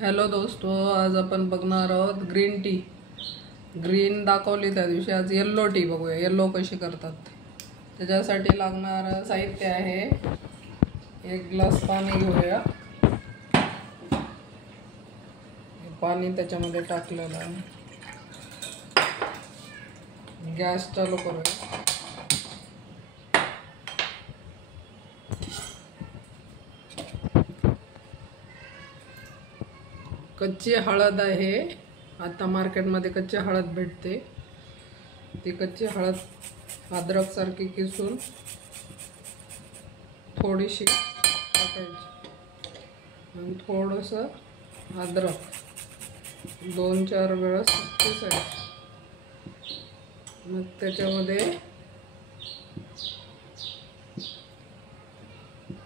Hello दोस्तो, आज आपण बघणार आहोत ग्रीन टी। ग्रीन दाखवली त्या दिवशी, आज येल्लो टी बघूया येल्लो कशी करतात। त्याच्यासाठी लागणारं साहित्य आहे, एक ग्लास पाणी घेऊया। पाणी त्याच्यामध्ये टाकलेलं आहे, गॅस चालू करूया। कच्ची हळद आहे, आता मार्केटमध्ये कच्ची हळद भेटते। ती कच्ची हळद अद्रक सारखी किसून थोडीशी टाकायची आणि थोडंसं अद्रक 2-4 वेळेस किसायचं। मग त्याच्यामध्ये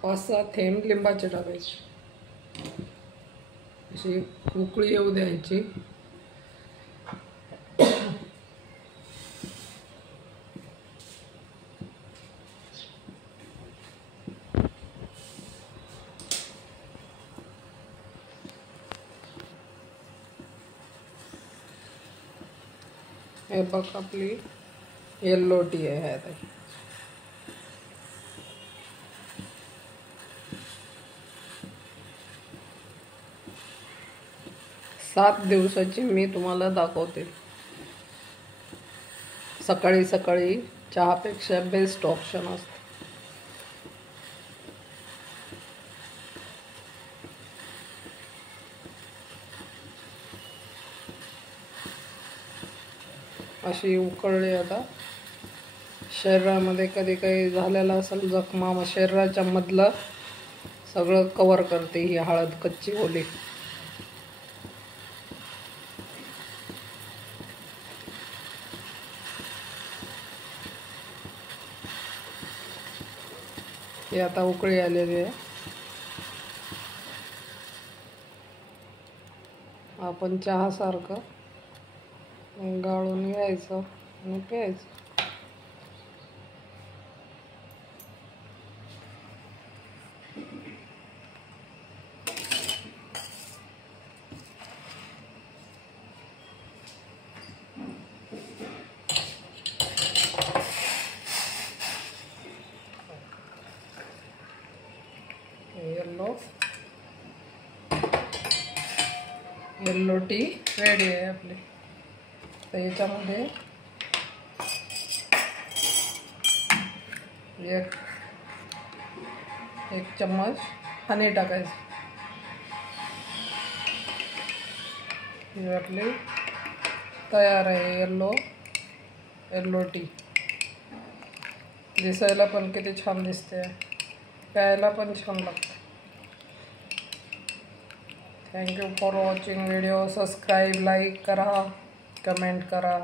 5-6 थेंब लिंबाचे टाकायचे। अशी उकळी येऊ द्यायची। हे बघ, आपली येल्लो टी आहे आता। 7 दिवसाची मी तुम्हाला दाखवते। सकाळी सकाळी चहापेक्षा बेस्ट ऑप्शन असते। अशी उकळली। आता शरीरामध्ये कधी काही झालेलं असेल जखमा, मग शरीराच्या मधलं सगळं कव्हर करते ही हळद कच्ची ओली। हे आता उकळी आलेली आहे, आपण चहा सारखं गाळून घ्यायचं आणि प्यायचं। येल्लो टी रेडी आहे आपली। तर याच्यामध्ये एक चम्मच हनी टाकायचं। ही आपली तयार आहे येल्लो टी। दिसायला पण किती छान दिसते, प्यायला पण छान लागते। Thank you for watching video. Subscribe, like करा, कमेंट करा।